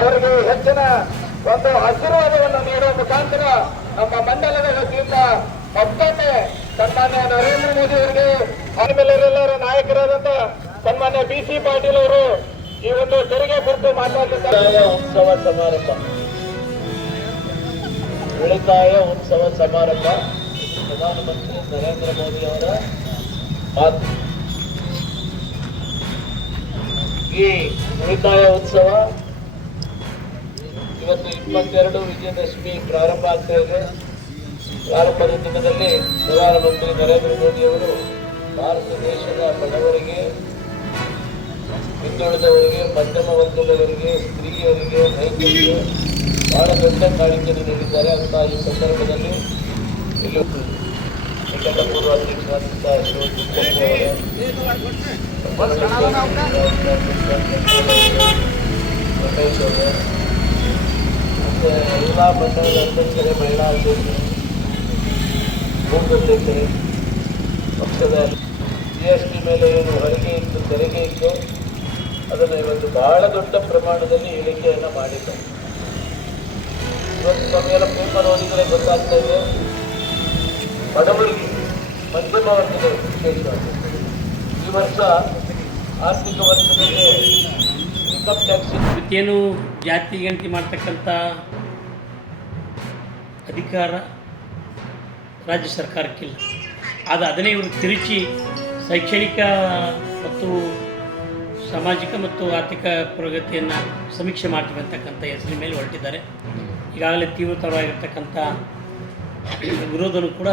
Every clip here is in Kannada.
ಅವರಿಗೆ ಹೆಚ್ಚಿನ ಒಂದು ಆಶೀರ್ವಾದವನ್ನು ನೀಡುವ ಮುಖಾಂತರ ನಮ್ಮ ಮಂಡಲದ ವತಿಯಿಂದ ಮತ್ತೊಮ್ಮೆ ಸನ್ಮಾನ್ಯ ನರೇಂದ್ರ ಮೋದಿ ಅವರಿಗೆ ಆಮೇಲೆಲ್ಲರ ನಾಯಕರಾದಂತ ಸನ್ಮಾನ್ಯ BC ಪಾಟೀಲ್ ಅವರು ಈ ಒಂದು ತೆರಿಗೆ ಕುರಿತು ಮಾತನಾಡುತ್ತಿದ್ದಾರೆ. ಉತ್ಸವ ಸಮಾರಂಭ, ಉಳಿತಾಯ ಉತ್ಸವ ಸಮಾರಂಭ, ಪ್ರಧಾನಮಂತ್ರಿ ನರೇಂದ್ರ ಮೋದಿ ಅವರ ಮಾತು. ಈ ಉಳಿತಾಯ ಉತ್ಸವ ಇವತ್ತು 22 ವಿಜಯದಶಮಿ ಪ್ರಾರಂಭ ಆಗ್ತಾ ಇದೆ. ಪ್ರಾರಂಭದ ದಿನದಲ್ಲಿ ಪ್ರಧಾನಮಂತ್ರಿ ನರೇಂದ್ರ ಮೋದಿ ಅವರು ಭಾರತ ದೇಶದ ಬಡವರಿಗೆ, ಹಿಂದುಳಿದವರಿಗೆ, ಮಧ್ಯಮ ವರ್ಗದವರಿಗೆ, ಸ್ತ್ರೀಯರಿಗೆ, ರೈತರಿಗೆ ಬಹಳ ದೊಡ್ಡ ಕಾಣಿಕೆಯನ್ನು ನೀಡಿದ್ದಾರೆ. ಅಂತ ಈ ಸಂದರ್ಭದಲ್ಲಿ ಇಲ್ಲಿ ನಿಕಟಪೂರ್ವ ಅಧ್ಯಕ್ಷರಾದಂತಹ ರಮೇಶ್ ಅವರು ಮತ್ತೆ ಎಲ್ಲ ಮಂಡಲದ ಅಧ್ಯಕ್ಷರೇ, ಮಹಿಳಾ ಅಧ್ಯಕ್ಷರು, ಬೂತ್ ಅಧ್ಯಕ್ಷರೇ, ಪಕ್ಷದ GST ಮೇಲೆ ಏನು ಹೊರಗೆ ಇತ್ತು, ತೆರಿಗೆ ಇತ್ತು, ಅದನ್ನು ಇವತ್ತು ಬಹಳ ದೊಡ್ಡ ಪ್ರಮಾಣದಲ್ಲಿ ಇಳಿಕೆಯನ್ನು ಮಾಡಿದ್ದಾರೆ. ಇವತ್ತು ನಮಗೆಲ್ಲ ಪೇಪರ್ ಓದಿದರೆ ಗೊತ್ತಾಗ್ತಾ ಇದೆ, ಬಡವರಿಗೆ, ಮಧ್ಯಮ ವರ್ಗದವರು ವಿಶೇಷವಾಗಿ ಈ ವರ್ಷ ಆರ್ಥಿಕ ವರ್ಷದಲ್ಲಿ ಇನ್ಕಮ್ ಟ್ಯಾಕ್ಸ್ ಏನು ಜಾತಿ ಗಣತಿ ಮಾಡ್ತಕ್ಕಂಥ ಅಧಿಕಾರ ರಾಜ್ಯ ಸರ್ಕಾರಕ್ಕಿಲ್ಲ. ಅದನ್ನೇ ಇವರು ತಿರುಚಿ ಶೈಕ್ಷಣಿಕ ಮತ್ತು ಸಾಮಾಜಿಕ ಮತ್ತು ಆರ್ಥಿಕ ಪ್ರಗತಿಯನ್ನು ಸಮೀಕ್ಷೆ ಮಾಡ್ತೀವಿ ಅಂತಕ್ಕಂಥ ಹೆಸರಿನ ಮೇಲೆ ಹೊರಟಿದ್ದಾರೆ. ಈಗಾಗಲೇ ತೀವ್ರತರವಾಗಿರ್ತಕ್ಕಂಥ ವಿರೋಧನೂ ಕೂಡ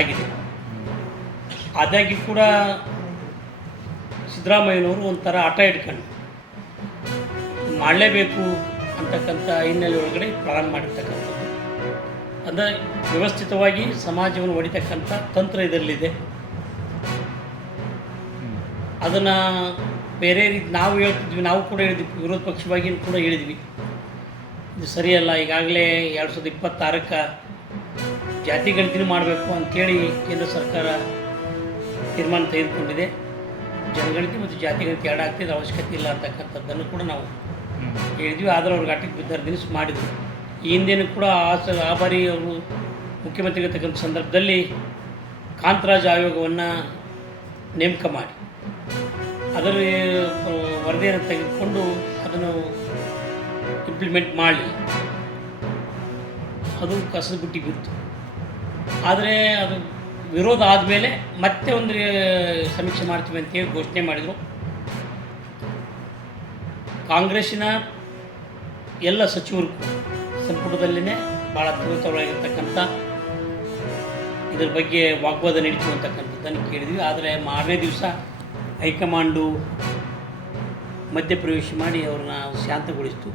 ಆಗಿದೆ. ಆದಾಗ್ಯೂ ಕೂಡ ಸಿದ್ದರಾಮಯ್ಯನವರು ಒಂಥರ ಆಟ ಇಟ್ಕೊಂಡು ಮಾಡಲೇಬೇಕು ಅಂತಕ್ಕಂಥ ಹಿನ್ನೆಲೆ ಒಳಗಡೆ ಪ್ರಾರಂಭ ಮಾಡಿರ್ತಕ್ಕಂಥದ್ದು. ಅಂದರೆ ವ್ಯವಸ್ಥಿತವಾಗಿ ಸಮಾಜವನ್ನು ಹೊಡಿತಕ್ಕಂಥ ತಂತ್ರ ಇದರಲ್ಲಿದೆ. ಅದನ್ನು ಬೇರೆ ರೀತಿ ನಾವು ಹೇಳ್ತಿದ್ವಿ, ನಾವು ಕೂಡ ಹೇಳಿದ್ವಿ, ವಿರೋಧ ಪಕ್ಷವಾಗಿ ಕೂಡ ಹೇಳಿದ್ವಿ, ಇದು ಸರಿಯಲ್ಲ. ಈಗಾಗಲೇ 2026ಕ್ಕೆ ಜಾತಿ ಗಣತಿನೂ ಮಾಡಬೇಕು ಅಂಥೇಳಿ ಕೇಂದ್ರ ಸರ್ಕಾರ ತೀರ್ಮಾನ ತೆಗೆದುಕೊಂಡಿದೆ. ಜನಗಣತಿ ಮತ್ತು ಜಾತಿ ಗಣತಿ ಎರಡು ಆಗ್ತಿದ್ದು ಅವಶ್ಯಕತೆ ಇಲ್ಲ ಅಂತಕ್ಕಂಥದ್ದನ್ನು ಕೂಡ ನಾವು ಹೇಳಿದ್ವಿ. ಆದರೆ ಅವ್ರಿಗೆ ಆಟಕ್ಕೆ ಬಿದ್ದಾರ ದಿನಸ್ ಮಾಡಿದರು. ಈ ಹಿಂದೇನೂ ಕೂಡ ಆ ಬಾರಿ ಅವರು ಮುಖ್ಯಮಂತ್ರಿಗಿರ್ತಕ್ಕಂಥ ಸಂದರ್ಭದಲ್ಲಿ ಕಾಂತರಾಜ್ ಆಯೋಗವನ್ನು ನೇಮಕ ಮಾಡಿ ಅದರ ವರದಿಯನ್ನು ತೆಗೆದುಕೊಂಡು ಅದನ್ನು ಇಂಪ್ಲಿಮೆಂಟ್ ಮಾಡಲಿಲ್ಲ. ಅದು ಕಸದ ಬುಟ್ಟಿ ಬಿತ್ತು. ಆದರೆ ಅದು ವಿರೋಧ ಆದಮೇಲೆ ಮತ್ತೆ ಒಂದು ಸಮೀಕ್ಷೆ ಮಾಡ್ತೀವಿ ಅಂತೇಳಿ ಘೋಷಣೆ ಮಾಡಿದರು. ಕಾಂಗ್ರೆಸ್ಸಿನ ಎಲ್ಲ ಸಚಿವರು ಸಂಪುಟದಲ್ಲಿನೇ ಭಾಳ ತೀವ್ರವಾಗಿರ್ತಕ್ಕಂಥ ಇದರ ಬಗ್ಗೆ ವಾಗ್ವಾದ ನಡೀತು ಅಂತಕ್ಕಂಥದ್ದನ್ನು ಕೇಳಿದ್ವಿ. ಆದರೆ ಮಾರನೇ ದಿವಸ ಹೈಕಮಾಂಡು ಮಧ್ಯಪ್ರವೇಶ ಮಾಡಿ ಅವ್ರನ್ನ ಶಾಂತಗೊಳಿಸಿತು.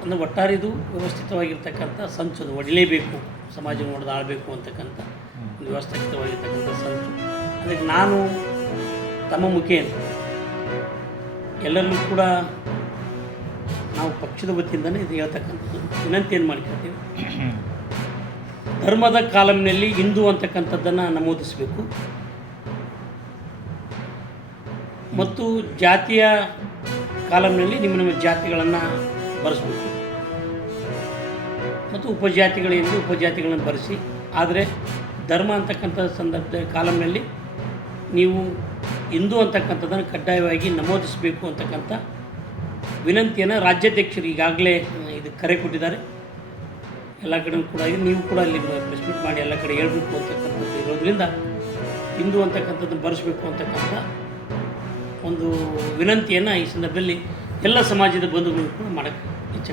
ಅಂದರೆ ಒಟ್ಟಾರೆ ಇದು ವ್ಯವಸ್ಥಿತವಾಗಿರ್ತಕ್ಕಂಥ ಸಂಚು, ಒಡಲೇಬೇಕು, ಸಮಾಜವನ್ನು ಒಡೆದು ಆಳಬೇಕು ಅಂತಕ್ಕಂಥ ಒಂದು ವ್ಯವಸ್ಥಿತವಾಗಿರ್ತಕ್ಕಂಥ ಸಂಚು. ಅದಕ್ಕೆ ನಾನು ತಮ್ಮ ಮುಖೇನ ಎಲ್ಲರಿಗೂ ಕೂಡ ನಾವು ಪಕ್ಷದ ವತಿಯಿಂದಲೇ ಇದು ಹೇಳ್ತಕ್ಕಂಥದ್ದು ವಿನಂತಿ ಏನು ಮಾಡ್ಕೊಳ್ತೀವಿ, ಧರ್ಮದ ಕಾಲಮ್ನಲ್ಲಿ ಹಿಂದೂ ಅಂತಕ್ಕಂಥದ್ದನ್ನು ನಮೂದಿಸಬೇಕು ಮತ್ತು ಜಾತಿಯ ಕಾಲಮ್ನಲ್ಲಿ ನಿಮ್ಮ ಜಾತಿಗಳನ್ನು ಬರೆಸಬೇಕು ಮತ್ತು ಉಪಜಾತಿಗಳಿಂದ ಉಪಜಾತಿಗಳನ್ನು ಬರೆಸಿ. ಆದರೆ ಧರ್ಮ ಅಂತಕ್ಕಂಥ ಸಂದರ್ಭದ ಕಾಲಮ್ನಲ್ಲಿ ನೀವು ಹಿಂದೂ ಅಂತಕ್ಕಂಥದ್ದನ್ನು ಕಡ್ಡಾಯವಾಗಿ ನಮೂದಿಸಬೇಕು ಅಂತಕ್ಕಂಥ ವಿನಂತಿಯನ್ನು ರಾಜ್ಯಾಧ್ಯಕ್ಷರು ಈಗಾಗಲೇ ಇದು ಕರೆ ಕೊಟ್ಟಿದ್ದಾರೆ. ಎಲ್ಲ ಕಡೆ ಕೂಡ ನೀವು ಕೂಡ ಅಲ್ಲಿ ಪ್ರೆಸ್ ಮೀಟ್ ಮಾಡಿ ಎಲ್ಲ ಕಡೆ ಹೇಳಬೇಕು ಅಂತಕ್ಕಂಥದ್ದು ಇರೋದ್ರಿಂದ ಹಿಂದೂ ಅಂತಕ್ಕಂಥದ್ದನ್ನು ಬರೆಸಬೇಕು ಅಂತಕ್ಕಂಥ ಒಂದು ವಿನಂತಿಯನ್ನು ಈ ಸಂದರ್ಭದಲ್ಲಿ ಎಲ್ಲ ಸಮಾಜದ ಬಂಧುಗಳು ಕೂಡ ಮಾಡೋಕ್ಕೆ ಇಚ್ಛೆ